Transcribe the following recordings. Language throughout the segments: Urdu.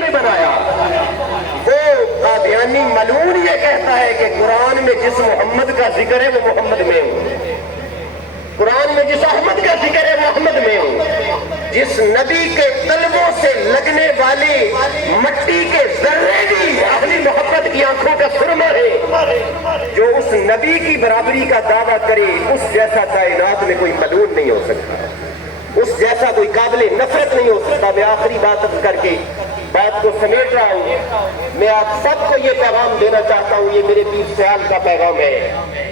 میں بنایا۔ وہ قادیانی ملعون یہ کہتا ہے کہ قرآن میں جس محمد کا ذکر ہے وہ محمد میں ہوں، قرآن میں جس احمد کا ذکر ہے وہ احمد میں ہوں۔ جس نبی کے قلبوں سے لگنے والی مٹی کے ذرے بھی اہل محبت کی آنکھوں کا سرما ہے، جو اس نبی کی برابری کا دعویٰ کرے، اس جیسا کائنات میں کوئی ملعون نہیں ہو سکتا، اس جیسا کوئی قابل نفرت نہیں ہو سکتا۔ میں آخری بات کر کے بات کو سمیٹ رہا ہوں۔ میں آپ سب کو یہ پیغام دینا چاہتا ہوں، یہ میرے پیر سیال کا پیغام ہے،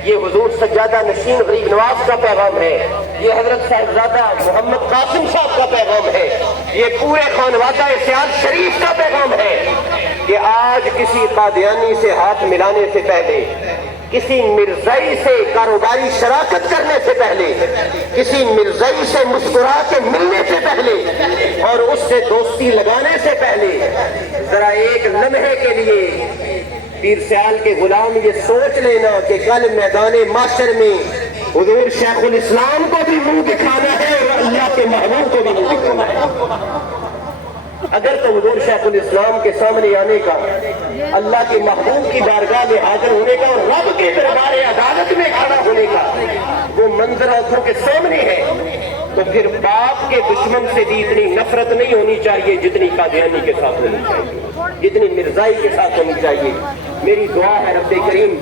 یہ حضور سجادہ نشین غریب نواز کا پیغام ہے، یہ حضرت صاحبزادہ محمد قاسم صاحب کا پیغام ہے، یہ پورے خانوادہ سیال شریف کا پیغام ہے کہ آج کسی قادیانی سے ہاتھ ملانے سے پہلے، کسی مرزائی سے کاروباری شراکت کرنے سے پہلے، کسی مرزائی سے مسکرا کے ملنے سے پہلے اور اس سے دوستی لگانے سے پہلے ذرا ایک لمحے کے لیے پیر سیال کے غلام یہ سوچ لینا کہ کل میدان معاشر میں حضور شیخ الاسلام کو بھی منہ دکھانا ہے اور اللہ کے محبوب کو بھی منہ دکھانا ہے۔ اگر تو حضور شیخ الاسلام کے سامنے آنے کا، اللہ کے محبوب کی بارگاہ میں حاضر ہونے کا اور رب کے دربار عدالت میں کھڑا ہونے کا وہ منظر آنکھوں کے سامنے ہے، تو پھر باپ کے دشمن سے بھی اتنی نفرت نہیں ہونی چاہیے جتنی قادیانی کے ساتھ ہونی چاہیے، جتنی مرزائی کے ساتھ ہونی چاہیے۔ میری دعا ہے رب کریم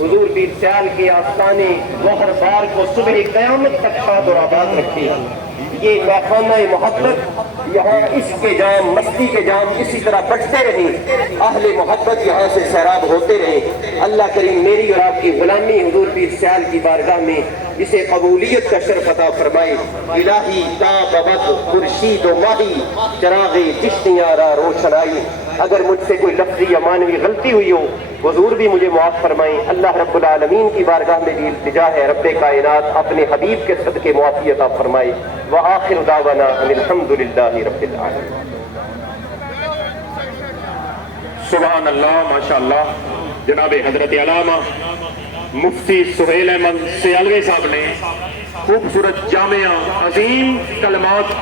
حضور پیر سیال کے آستانے گوہر بار کو صبح قیامت تک شاد اور آباد رکھے۔ یہ میخانہ محبت یہاں عشق کے جام، مستی کے جام اسی طرح بڑھتے رہیں، اہل محبت یہاں سے سیراب ہوتے رہیں۔ اللہ کریم میری اور آپ کی غلامی حضور پیر سیال کی بارگاہ میں اسے قبولیت کا شرف عطا فرمائے۔ الہی تاب ابد خورشید و ماہی، چراغ چشتیاں را روشنائی۔ اگر مجھ سے کوئی لفظی یا معنوی غلطی ہوئی ہو حضور بھی مجھے معاف فرمائیں۔ اللہ رب العالمین کی بارگاہ میں بھی التجا ہے رب کائنات اپنے حبیب کے صدقے معافی عطا فرمائے۔ وآخر دعوانا ان الحمدللہ رب العالمین۔ سبحان اللہ، ماشاءاللہ۔ جناب حضرت علامہ مفتی سہیل احمد سیالوی صاحب نے خوبصورت جامعہ عظیم کلمات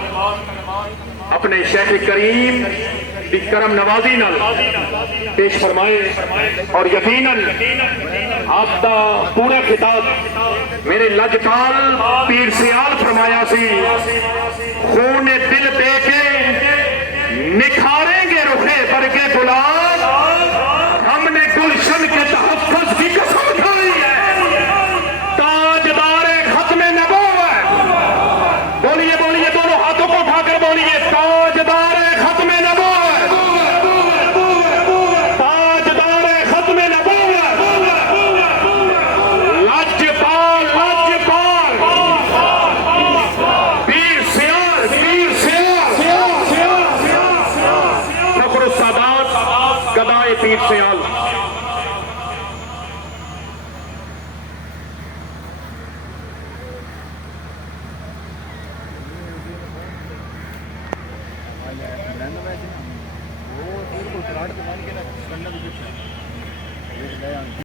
اپنے شیخ کریم کی کرم نوازی نال پیش فرمائے، اور یقیناً آپ دا پورا خطاب میرے لجپال پیر سیال فرمایا سی، خون دل دے کے نکھاریں گے رخے برگے گلاب، ہم نے گلشن کے تحفظ کی قسم کھائی ہے، تاجدار ختم نبوت، بولیے بولیے دونوں ہاتھوں کو اٹھا کر بولیے، تاجدار ختم نبوت، تاجدار ختم نبوت، لجپال لجپال پیر سیال، پیر سیال، فخر السادات گدائے پیر سیال۔